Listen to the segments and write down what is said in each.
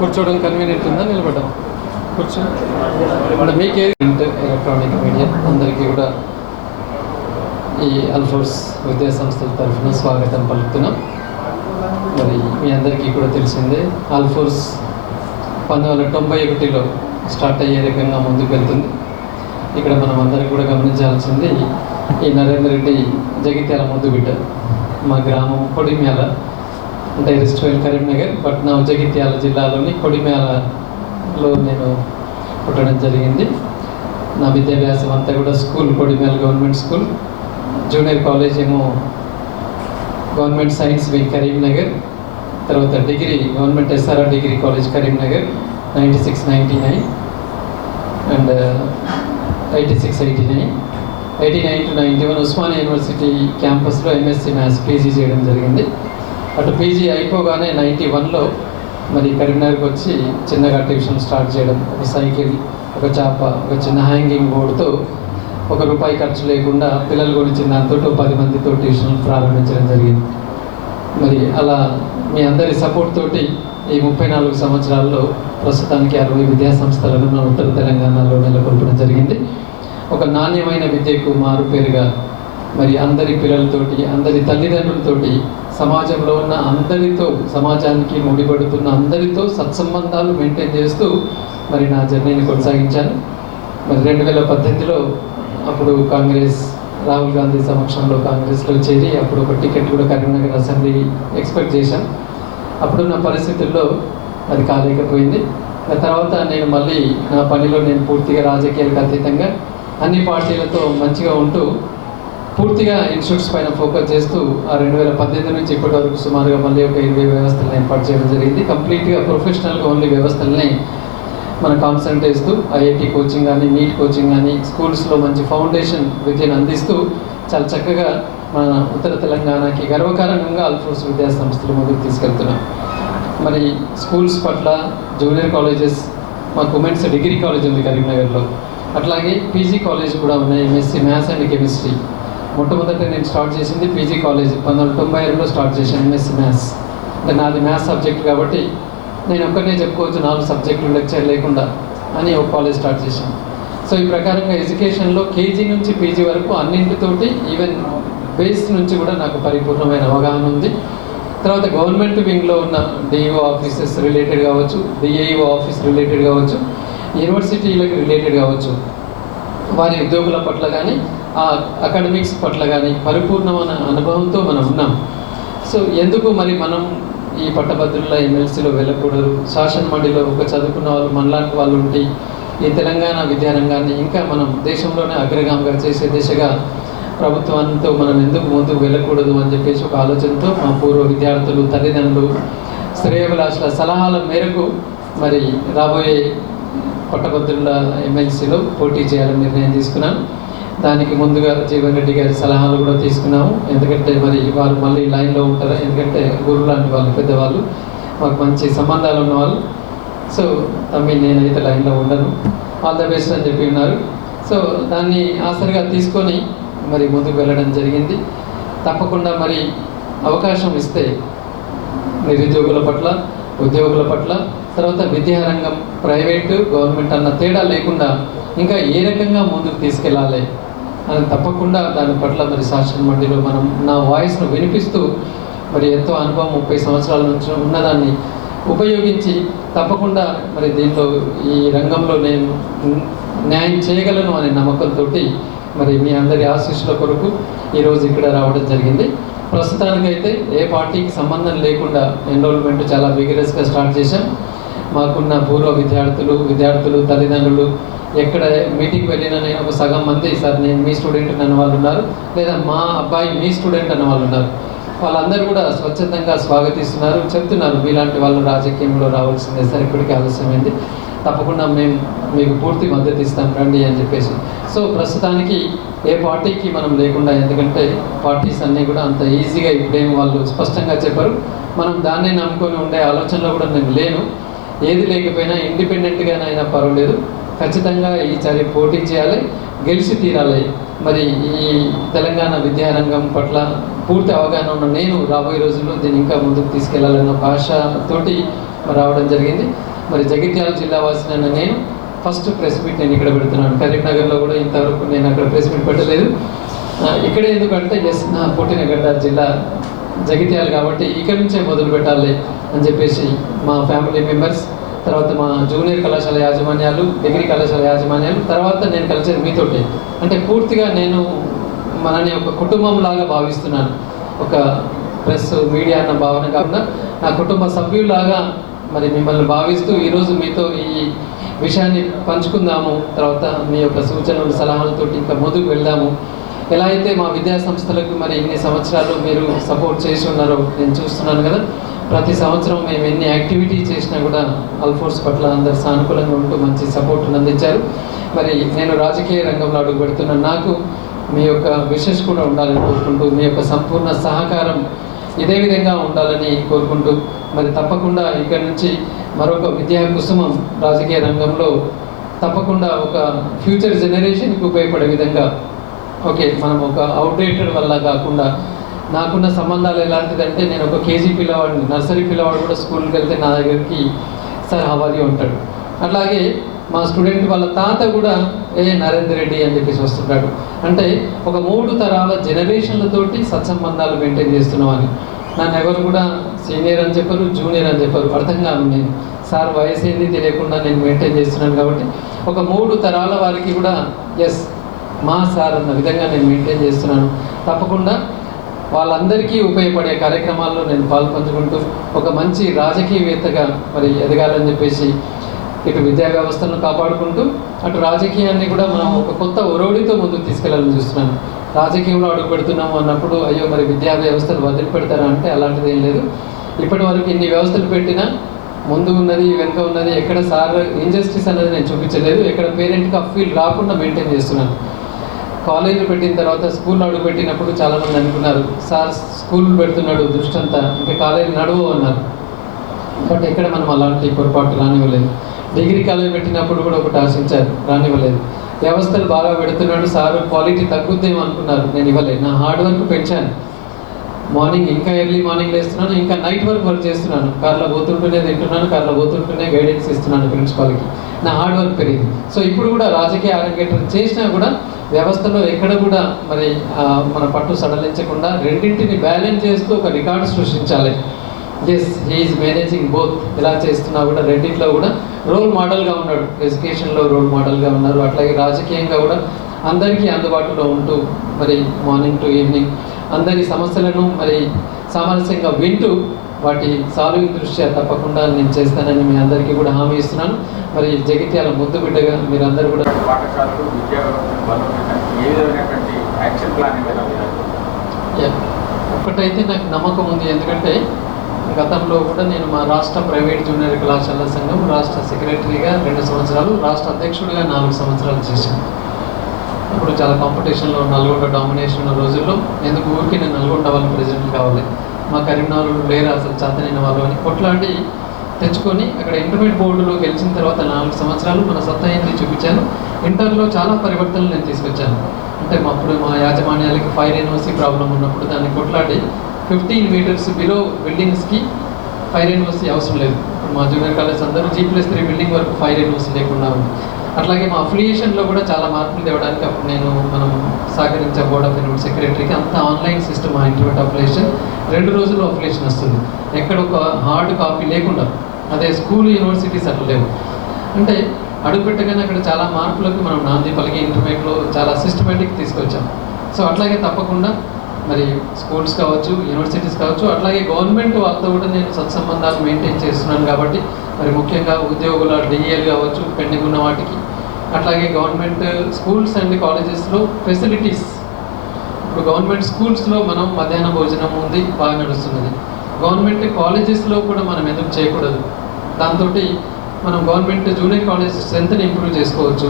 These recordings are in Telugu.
కూర్చోవడం కన్వీనియంట్ ఉందా, నిలబడ్డం? కూర్చో. మీకే ఎలక్ట్రానిక్ మీడియా అందరికీ కూడా ఈ అల్ఫోర్స్ విద్యా సంస్థల తరఫున స్వాగతం పలుకుతున్నాం. మరి మీ అందరికీ కూడా తెలిసిందే, అల్ఫోర్స్ 1991లో స్టార్ట్ అయ్యే రకంగా ముందుకు వెళ్తుంది. ఇక్కడ మనం అందరం కూడా గమనించాల్సింది, ఈ నరేందర్ రెడ్డి జగిత్యాల ముందు బిడ్డ. మా గ్రామం కొడిమ్యాల, అంటే రిస్ట్వెల్ కరీంనగర్, బట్ నా జగిత్యాల జిల్లాలోని కొడిమ్యాలలో నేను పుట్టడం జరిగింది. నా విద్యాభ్యాసం అంతా కూడా school Kodimyal government school, junior college ఏమో గవర్నమెంట్ సైన్స్ వింగ్ కరీంనగర్, తర్వాత degree government SRR degree college Karimnagar 96-99 and 86-89, 89-91 Osmania university క్యాంపస్లో ఎంఎస్సీ మ్యాథ్స్ పీజీ చేయడం జరిగింది. అటు పీజీ అయిపోగానే 91లో మరి కరీంనగర్కి వచ్చి చిన్నగా ట్యూషన్ స్టార్ట్ చేయడం. ఒక సైకిల్, ఒక చాప, ఒక చిన్న హ్యాంగింగ్ బోర్డుతో ₹1 ఖర్చు లేకుండా పిల్లలు గురించిన దాంతో 10 మందితో ట్యూషన్ ప్రారంభించడం జరిగింది. మరి అలా మీ అందరి సపోర్ట్ తోటి ఈ 34 సంవత్సరాల్లో ప్రస్తుతానికి 60 విద్యా సంస్థలను మన ఉత్తర తెలంగాణలో నెలకొల్పడం జరిగింది. ఒక నాణ్యమైన విద్యకు మారు పేరుగా మరి అందరి పిల్లలతోటి, అందరి తల్లిదండ్రులతోటి, సమాజంలో ఉన్న అందరితో, సమాజానికి ముడిపడుతున్న అందరితో సత్సంబంధాలు మెయింటైన్ చేస్తూ మరి నా జర్నీని కొనసాగించాను. మరి 2018లో అప్పుడు కాంగ్రెస్, రాహుల్ గాంధీ సమక్షంలో కాంగ్రెస్లో చేరి అప్పుడు ఒక టికెట్ కూడా కరీంనగర్ అసెంబ్లీ ఎక్స్పెక్ట్ చేశాం. అప్పుడున్న పరిస్థితుల్లో అది కాలేకపోయింది. తర్వాత నేను మళ్ళీ నా పనిలో నేను పూర్తిగా రాజకీయాలకు అతీతంగా అన్ని పార్టీలతో మంచిగా ఉంటూ పూర్తిగా ఇన్స్టిట్యూట్స్ పైన ఫోకస్ చేస్తూ ఆ 2018 నుంచి ఇప్పటి వరకు సుమారుగా మళ్ళీ ఒక 20 వ్యవస్థలను ఏర్పాటు చేయడం జరిగింది. కంప్లీట్గా ప్రొఫెషనల్గా ఓన్లీ వ్యవస్థలని మనం కాన్సన్ట్రేట్ చేస్తూ ఐఐటి కోచింగ్ కానీ, నీట్ కోచింగ్ కానీ, స్కూల్స్లో మంచి ఫౌండేషన్ విద్యను అందిస్తూ చాలా చక్కగా మన ఉత్తర తెలంగాణకి గర్వకారణంగా అల్ఫోర్స్ విద్యా సంస్థలు ముందుకు తీసుకెళ్తున్నాం. మరి స్కూల్స్ పట్ల, జూనియర్ కాలేజెస్, మాకు ఉమెన్స్ డిగ్రీ కాలేజ్ ఉంది కరీంనగర్లో, అట్లాగే పీజీ కాలేజ్ కూడా ఉన్నాయి, ఎంఎస్సీ మ్యాథ్స్ అండ్ కెమిస్ట్రీ. మొట్టమొదట నేను స్టార్ట్ చేసింది పీజీ కాలేజ్ 1992లో స్టార్ట్ చేశాను, ఎంఎస్సీ మ్యాథ్స్. అంటే నాది మ్యాథ్స్ సబ్జెక్ట్ కాబట్టి నేను ఒక్కనే చెప్పుకోవచ్చు 4 సబ్జెక్టులు లెక్చర్ లేకుండా అని ఒక కాలేజ్ స్టార్ట్ చేశాను. సో ఈ ప్రకారంగా ఎడ్యుకేషన్లో కేజీ నుంచి పీజీ వరకు అన్నింటితోటి, ఈవెన్ బేస్ నుంచి కూడా నాకు పరిపూర్ణమైన అవగాహన ఉంది. తర్వాత గవర్నమెంట్ వింగ్లో ఉన్న డిఈఓ ఆఫీసెస్ రిలేటెడ్ కావచ్చు, డిఐఓ ఆఫీస్ రిలేటెడ్ కావచ్చు, యూనివర్సిటీలకు రిలేటెడ్ కావచ్చు, వారి ఉద్యోగుల పట్ల కానీ, ఆ అకాడమిక్స్ పట్ల కానీ పరిపూర్ణమైన అనుభవంతో మనం ఉన్నాం. సో ఎందుకు మరి మనం ఈ పట్టభద్రుల ఎమ్మెల్సీలో వెళ్ళకూడదు? శాసన మండలిలో ఒక చదువుకున్న వాళ్ళు మనలాంటి వాళ్ళు ఉంటే ఈ తెలంగాణ విద్యారంగాన్ని ఇంకా మనం దేశంలోనే అగ్రగామిగా చేసే దిశగా ప్రభుత్వంతో మనం ఎందుకు ముందుకు వెళ్ళకూడదు అని చెప్పేసి ఒక ఆలోచనతో మా పూర్వ విద్యార్థులు, తల్లిదండ్రులు, శ్రేయోభిలాషుల సలహాల మేరకు మరి రాబోయే పట్టభద్రుల ఎమ్మెల్సీలో పోటీ చేయాలని నిర్ణయం తీసుకున్నాను. దానికి ముందుగా జీవన్ రెడ్డి గారి సలహాలు కూడా తీసుకున్నాము. ఎందుకంటే మరి వారు మళ్ళీ లైన్లో ఉంటారు, ఎందుకంటే గురువు లాంటి వాళ్ళు, పెద్దవాళ్ళు, మాకు మంచి సంబంధాలు ఉన్నవాళ్ళు. సో తమ్మి నేనైతే లైన్లో ఉండను, ఆల్ ద బెస్ట్ అని చెప్పి ఉన్నారు. సో దాన్ని ఆసరిగా తీసుకొని మరి ముందుకు వెళ్ళడం జరిగింది. తప్పకుండా మరి అవకాశం ఇస్తే నిరుద్యోగుల పట్ల, ఉద్యోగుల పట్ల, తర్వాత విద్యారంగం ప్రైవేటు గవర్నమెంట్ అన్న తేడా లేకుండా ఇంకా ఏ రకంగా ముందుకు తీసుకెళ్ళాలి అని తప్పకుండా దాని పట్ల మరి శాసన మండలిలో మనం నా వాయిస్ను వినిపిస్తూ మరి ఎంతో అనుభవం 30 సంవత్సరాల నుంచి ఉన్నదాన్ని ఉపయోగించి తప్పకుండా మరి దీంట్లో ఈ రంగంలో నేను న్యాయం చేయగలను అనే నమ్మకంతో మరి మీ అందరి ఆశీస్సుల కొరకు ఈరోజు ఇక్కడ రావడం జరిగింది. ప్రస్తుతానికైతే ఏ పార్టీకి సంబంధం లేకుండా ఎన్రోల్మెంట్ చాలా విగరస్గా స్టార్ట్ చేశాం. మాకున్న పూర్వ విద్యార్థులు, తల్లిదండ్రులు ఎక్కడ మీటింగ్ వెళ్ళినా నేను ఒక సగం మంది, సార్ నేను మీ స్టూడెంట్ అన్న వాళ్ళు ఉన్నారు, లేదా మా అబ్బాయి మీ స్టూడెంట్ అన్న వాళ్ళు ఉన్నారు. వాళ్ళందరూ కూడా స్వచ్ఛందంగా స్వాగతిస్తున్నారు, చెప్తున్నారు మీలాంటి వాళ్ళు రాజకీయంలో రావాల్సిందే సార్, ఇప్పటికీ ఆలస్యమైంది, తప్పకుండా మేము మీకు పూర్తి మద్దతు ఇస్తాం రండి అని చెప్పేసి. సో ప్రస్తుతానికి ఏ పార్టీకి మనం లేకుండా, ఎందుకంటే పార్టీస్ అన్నీ కూడా అంత ఈజీగా ఇప్పుడేం వాళ్ళు స్పష్టంగా చెప్పరు, మనం దాన్నే నమ్ముకొని ఉండే ఆలోచనలో కూడా నేను లేను. ఏది లేకపోయినా ఇండిపెండెంట్గానైనా పర్వాలేదు, ఖచ్చితంగా ఈసారి పోటీ చేయాలి, గెలిచి తీరాలి. మరి ఈ తెలంగాణ విద్యారంగం పట్ల పూర్తి అవగాహన ఉన్న నేను రాబోయే రోజుల్లో దీన్ని ఇంకా ముందుకు తీసుకెళ్లాలన్న ఒక ఆశతోటి రావడం జరిగింది. మరి జగిత్యాల జిల్లా వాసిన నేను ఫస్ట్ ప్రెస్ మీట్ నేను ఇక్కడ పెడుతున్నాను. కరీంనగర్లో కూడా ఇంతవరకు నేను అక్కడ ప్రెస్ మీట్ పెట్టలేదు. ఇక్కడే ఎందుకంటే నా పుట్టిన గడ్డ జిల్లా జగిత్యాల కాబట్టి ఇక్కడి నుంచే మొదలు పెట్టాలి అని చెప్పేసి మా ఫ్యామిలీ మెంబర్స్, తర్వాత మా జూనియర్ కళాశాల యాజమాన్యాలు, డిగ్రీ కళాశాల యాజమాన్యాలు, తర్వాత నేను కలిసేది మీతోటే. అంటే పూర్తిగా నేను మనని ఒక కుటుంబంలాగా భావిస్తున్నాను. ఒక ప్రెస్ మీడియా అన్న భావన కాకుండా నా కుటుంబ సభ్యులాగా మరి మిమ్మల్ని భావిస్తూ ఈరోజు మీతో ఈ విషయాన్ని పంచుకుందాము. తర్వాత మీ యొక్క సూచనలు సలహాలతో ఇంకా ముందుకు వెళ్దాము. ఎలా అయితే మా విద్యా సంస్థలకు మరి ఇన్ని సంవత్సరాలు మీరు సపోర్ట్ చేసి ఉన్నారో నేను చూస్తున్నాను కదా. ప్రతి సంవత్సరం మేము ఎన్ని యాక్టివిటీ చేసినా కూడా అల్ఫోర్స్ పట్ల అందరు సానుకూలంగా ఉంటూ మంచి సపోర్ట్ని అందించారు. మరి నేను రాజకీయ రంగంలో అడుగు పెడుతున్నాను. నాకు మీ యొక్క విషెస్ కూడా ఉండాలని కోరుకుంటూ, మీ యొక్క సంపూర్ణ సహకారం ఇదే విధంగా ఉండాలని కోరుకుంటూ, మరి తప్పకుండా ఇక్కడి నుంచి మరొక విద్యా కుసుమం రాజకీయ రంగంలో తప్పకుండా ఒక ఫ్యూచర్ జనరేషన్కి ఉపయోగపడే విధంగా, ఓకే మనం ఒక అవుట్డేటెడ్ వల్ల కాకుండా, నాకున్న సంబంధాలు ఎలాంటిదంటే నేను ఒక కేజీ పిల్లవాడిని, నర్సరీ పిల్లవాడు కూడా స్కూల్కి వెళ్తే నా దగ్గరికి సార్ హవాది ఉంటాడు. అట్లాగే మా స్టూడెంట్ వాళ్ళ తాత కూడా నరేందర్ రెడ్డి అని చెప్పేసి వస్తుంటాడు. అంటే ఒక 3 తరాల జనరేషన్లతోటి సత్సంబంధాలు మెయింటైన్ చేస్తున్నామని. నన్ను ఎవరు కూడా సీనియర్ అని చెప్పరు, జూనియర్ అని చెప్పరు, అర్థం కాదు. నేను సార్ వయసు ఏంది తెలియకుండా నేను మెయింటైన్ చేస్తున్నాను కాబట్టి ఒక 3 తరాల వారికి కూడా ఎస్ మా సార్ అన్న విధంగా నేను మెయింటైన్ చేస్తున్నాను. తప్పకుండా వాళ్ళందరికీ ఉపయోగపడే కార్యక్రమాల్లో నేను పాల్పంచుకుంటూ ఒక మంచి రాజకీయవేత్తగా మరి ఎదగాలని చెప్పేసి ఇటు విద్యా వ్యవస్థను కాపాడుకుంటూ అటు రాజకీయాన్ని కూడా మనం ఒక కొత్త ఒరవడితో ముందుకు తీసుకెళ్లాలని చూస్తున్నాను. రాజకీయంలో అడుగు పెడుతున్నాము అన్నప్పుడు అయ్యో మరి విద్యా వ్యవస్థను వదిలిపెడతారా అంటే అలాంటిది ఏం లేదు. ఇప్పటి వరకు ఇన్ని వ్యవస్థలు పెట్టినా ముందు ఉన్నది వెనుక ఉన్నది ఎక్కడ సార్ ఇంజస్టిస్ అనేది నేను చూపించలేదు. ఎక్కడ పేరెంట్కి ఆ ఫీల్ రాకుండా మెయింటైన్ చేస్తున్నాను. కాలేజీలు పెట్టిన తర్వాత స్కూల్ అడుగు పెట్టినప్పుడు చాలామంది అనుకున్నారు సార్ స్కూల్ పెడుతున్నాడు దృష్టంతా ఇంకా కాలేజీ నడువు అన్నారు. బట్ ఎక్కడ మనం అలాంటి పొరపాటు రానివ్వలేదు. డిగ్రీ కాలేజ్ పెట్టినప్పుడు కూడా ఒకటి ఆశించారు, రానివ్వలేదు. వ్యవస్థలు బాగా పెడుతున్నాడు సారు, క్వాలిటీ తగ్గుద్దేమో అనుకున్నారు, నేను ఇవ్వలేదు. నా హార్డ్ వర్క్ పెంచాను. మార్నింగ్ ఇంకా ఎర్లీ మార్నింగ్ లేస్తున్నాను, ఇంకా నైట్ వర్క్ చేస్తున్నాను. కార్లో పోతుంటూనే తింటున్నాను, కార్లో పోతుంటూనే గైడెన్స్ ఇస్తున్నాను ప్రిన్సిపాల్కి. నా హార్డ్ వర్క్ పెరిగింది. సో ఇప్పుడు కూడా రాజకీయ అరంగేట్రం చేసినా కూడా వ్యవస్థలో ఎక్కడ కూడా మరి మన పట్టు సడలించకుండా రెండింటిని బ్యాలెన్స్ చేస్తూ ఒక రికార్డు సృష్టించాలి. Yes he's managing both. ఇలా చేస్తున్నా కూడా రెండింటిలో కూడా రోల్ మోడల్గా ఉన్నాడు. ఎడ్యుకేషన్లో రోల్ మోడల్గా ఉన్నారు, అట్లాగే రాజకీయంగా కూడా అందరికీ అందుబాటులో ఉంటూ మరి మార్నింగ్ టు ఈవినింగ్ అందరి సమస్యలను మరి సామరస్యంగా వింటూ వాటి సాల్వింగ్ దృష్ట్యా తప్పకుండా నేను చేస్తానని మీ అందరికీ కూడా హామీ ఇస్తున్నాను. మరి జగిత్యాల ముద్దు బిడ్డగా మీరందరూ కూడా పాఠశాలలు విద్యా ఏ విధమైనటువంటి యాక్షన్ ప్లాన్ ఒకటైతే నాకు నమ్మకం ఉంది. ఎందుకంటే గతంలో కూడా నేను మా రాష్ట్ర ప్రైవేట్ జూనియర్ కళాశాల సంఘం రాష్ట్ర సెక్రటరీగా 2 సంవత్సరాలు, రాష్ట్ర అధ్యక్షుడిగా 4 సంవత్సరాలు చేశాను. ఇప్పుడు చాలా కాంపిటీషన్లో నల్గొండ డామినేషన్ ఉన్న రోజుల్లో ఎందుకు ఊరికి నేను నల్గొండ వాళ్ళు ప్రెసిడెంట్ కావాలి, మా కరీంనగర్ లేరు అసలు చేతనైన వాళ్ళు అని కొట్లాడి తెచ్చుకొని అక్కడ ఇంటర్మీడియట్ బోర్డులో గెలిచిన తర్వాత 4 సంవత్సరాలు మన సత్తా ఏంటి చూపించాను. ఇంటర్లో చాలా పరివర్తనలు నేను తీసుకొచ్చాను. అంటే అప్పుడు మా యాజమాన్యాలకి ఫైర్ ఎన్ఓసి ప్రాబ్లం ఉన్నప్పుడు దాన్ని కొట్లాడి 15 మీటర్స్ బిలో బిల్డింగ్స్కి ఫైర్ ఎన్ఓసి అవసరం లేదు. ఇప్పుడు మా జూనియర్ కాలేజ్ అందరూ G+3 బిల్డింగ్ వరకు ఫైర్ ఎన్ఓసి లేకుండా ఉంది. అట్లాగే మా అఫిలియేషన్లో కూడా చాలా మార్పులు తేవడానికి అప్పుడు మనం సహకరించే బోర్డ్ ఆఫ్ యూనివర్సిటీ సెక్రటరీకి అంత ఆన్లైన్ సిస్టమ్ ఆ ఇంటర్మీడియట్ అఫిలియేషన్ 2 రోజుల్లో అఫిలియేషన్ వస్తుంది. ఎక్కడ ఒక హార్డ్ కాపీ లేకుండా. అదే స్కూల్ యూనివర్సిటీస్ అట్లా లేవు. అంటే అడుగుపెట్టగానే అక్కడ చాలా మార్పులకు మనం నాంది పలికి ఇంటర్మీడియట్లో చాలా సిస్టమేటిక్ తీసుకొచ్చాం. సో అట్లాగే తప్పకుండా మరి స్కూల్స్ కావచ్చు, యూనివర్సిటీస్ కావచ్చు, అట్లాగే గవర్నమెంట్ వాళ్ళతో కూడా నేను సత్సంబంధాలు మెయింటైన్ చేస్తున్నాను. కాబట్టి మరి ముఖ్యంగా ఉద్యోగుల డిఎల్ కావచ్చు పెండింగ్ ఉన్న వాటికి, అట్లాగే గవర్నమెంట్ స్కూల్స్ అండ్ కాలేజెస్లో ఫెసిలిటీస్. ఇప్పుడు గవర్నమెంట్ స్కూల్స్లో మనం మధ్యాహ్న భోజనం ఉంది, బాగా నడుస్తున్నది. గవర్నమెంట్ కాలేజెస్లో కూడా మనం ఎందుకు చేయకూడదు? దాంతో మనం గవర్నమెంట్ జూనియర్ కాలేజ్ స్ట్రెంత్ని ఇంప్రూవ్ చేసుకోవచ్చు.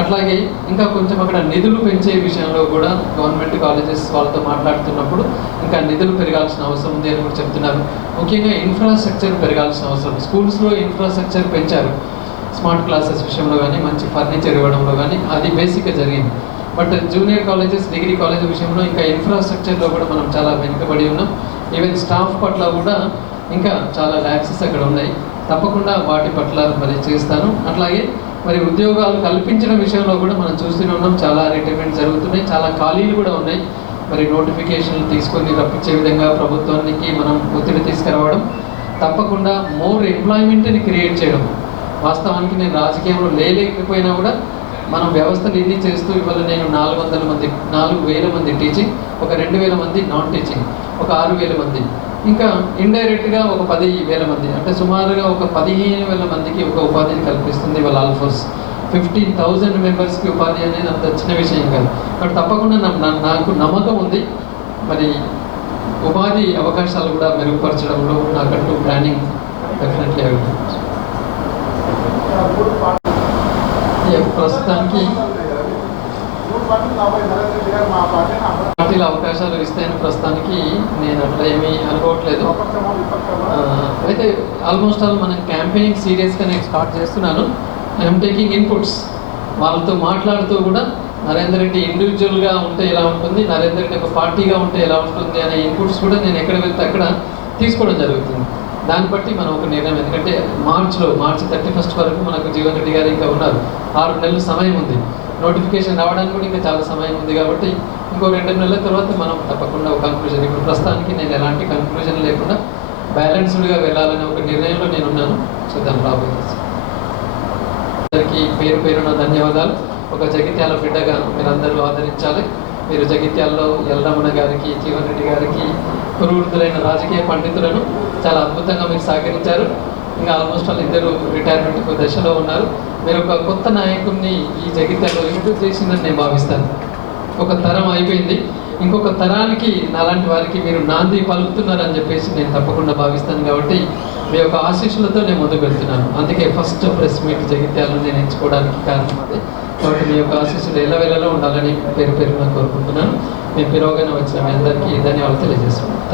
అట్లాగే ఇంకా కొంచెం అక్కడ నిధులు పెంచే విషయంలో కూడా గవర్నమెంట్ కాలేజెస్ వాళ్ళతో మాట్లాడుతున్నప్పుడు ఇంకా నిధులు పెరగాల్సిన అవసరం ఉంది అని కూడా చెప్తున్నారు. ముఖ్యంగా ఇన్ఫ్రాస్ట్రక్చర్ పెరగాల్సిన అవసరం. స్కూల్స్లో ఇన్ఫ్రాస్ట్రక్చర్ పెంచారు, స్మార్ట్ క్లాసెస్ విషయంలో కానీ మంచి ఫర్నిచర్ ఇవ్వడంలో కానీ అది బేసిక్గా జరిగింది. But junior colleges, degree college విషయంలో ఇంకా ఇన్ఫ్రాస్ట్రక్చర్లో కూడా మనం చాలా వెనుకబడి ఉన్నాం. ఈవెన్ స్టాఫ్ పట్ల కూడా ఇంకా చాలా ల్యాక్సెస్ అక్కడ ఉన్నాయి. తప్పకుండా వాటి పట్ల మరి చేస్తాను. అట్లాగే మరి ఉద్యోగాలు కల్పించిన విషయంలో కూడా మనం చూస్తూనే ఉన్నాం, చాలా రిటైర్మెంట్ జరుగుతున్నాయి, చాలా ఖాళీలు కూడా ఉన్నాయి. మరి నోటిఫికేషన్లు తీసుకొని రప్పించే విధంగా ప్రభుత్వానికి మనం ఒత్తిడి తీసుకురావడం, తప్పకుండా మోర్ ఎంప్లాయ్మెంట్ని క్రియేట్ చేయడం. వాస్తవానికి నేను రాజకీయంలో లేకపోయినా కూడా మనం వ్యవస్థలు ఇన్ని చేస్తూ ఇవాళ నేను 4,000 మంది టీచింగ్, ఒక 2,000 మంది నాన్ టీచింగ్, ఒక 6,000 మంది, ఇంకా ఇండైరెక్ట్గా ఒక 10,000 మంది, అంటే సుమారుగా ఒక 15,000 మందికి ఒక ఉపాధిని కల్పిస్తుంది ఇవాళ ఆల్ఫోర్స్. 15,000 మెంబర్స్కి ఉపాధి అనేది అంత చిన్న విషయం కాదు. కాబట్టి తప్పకుండా నాకు నమ్మకం ఉంది. మరి ఉపాధి అవకాశాలు కూడా మెరుగుపరచడంలో నాకంటూ ప్లానింగ్ డెఫినెట్లీ అవుతుంది. ప్రస్తుతానికి పార్టీల అవకాశాలు ఇస్తాయని ప్రస్తుతానికి నేను అట్లా ఏమీ అనుకోవట్లేదు. అయితే ఆల్మోస్ట్ ఆల్ మనం క్యాంపెయినింగ్ సీరియస్గా నేను స్టార్ట్ చేస్తున్నాను. I'm taking inputs. వాళ్ళతో మాట్లాడుతూ కూడా నరేందర్ రెడ్డి ఇండివిజువల్గా ఉంటే ఎలా ఉంటుంది, నరేందర్ రెడ్డి ఒక పార్టీగా ఉంటే ఎలా ఉంటుంది అనే ఇన్పుట్స్ కూడా నేను ఎక్కడ వెళ్తే అక్కడ తీసుకోవడం జరుగుతుంది. దాన్ని బట్టి మనం ఒక నిర్ణయం, ఎందుకంటే మార్చి 31 వరకు మనకు జీవన్ రెడ్డి గారు ఇంకా ఉన్నారు, 6 నెలలు సమయం ఉంది. నోటిఫికేషన్ రావడానికి కూడా ఇంకా చాలా సమయం ఉంది. కాబట్టి ఇంకో 2 నెలల తర్వాత మనం తప్పకుండా ఒక కంక్లూజన్, ఇప్పుడు ప్రస్తుతానికి నేను ఎలాంటి కంక్లూజన్ లేకుండా బ్యాలెన్స్డ్గా వెళ్ళాలనే ఒక నిర్ణయంలో నేను ఉన్నాను. చూద్దాం రాబోయే. అందరికీ పేరు పేరున ధన్యవాదాలు. ఒక జగిత్యాల బిడ్డగా మీరందరూ ఆదరించాలి. మీరు జగిత్యాలలో ఎల్రమణ గారికి, జీవన్ రెడ్డి గారికి కురువృద్ధులైన రాజకీయ పండితులను చాలా అద్భుతంగా మీరు సహకరించారు. ఇంకా ఆల్మోస్ట్ వాళ్ళు ఇద్దరు రిటైర్మెంట్ దశలో ఉన్నారు. మీరు ఒక కొత్త నాయకుడిని ఈ జగిత్యాలలో ఇంట్రడ్యూస్ చేసిందని నేను భావిస్తాను. ఒక తరం అయిపోయింది, ఇంకొక తరానికి నాలాంటి వారికి మీరు నాంది పలుకుతున్నారని చెప్పేసి నేను తప్పకుండా భావిస్తాను. కాబట్టి మీ యొక్క ఆశీస్సులతో నేను ముందుకు వెళ్తున్నాను. అందుకే ఫస్ట్ ప్రెస్ మీట్ జగిత్యాలను నేను ఎంచుకోవడానికి కారణం అదే. కాబట్టి మీ యొక్క ఆశీస్సులు ఎల్లవేళలో ఉండాలని పేరు పేరున కోరుకుంటున్నాను. మేము పిలవగానే వచ్చిన మీ అందరికీ ధన్యవాదాలు తెలియజేస్తున్నాను.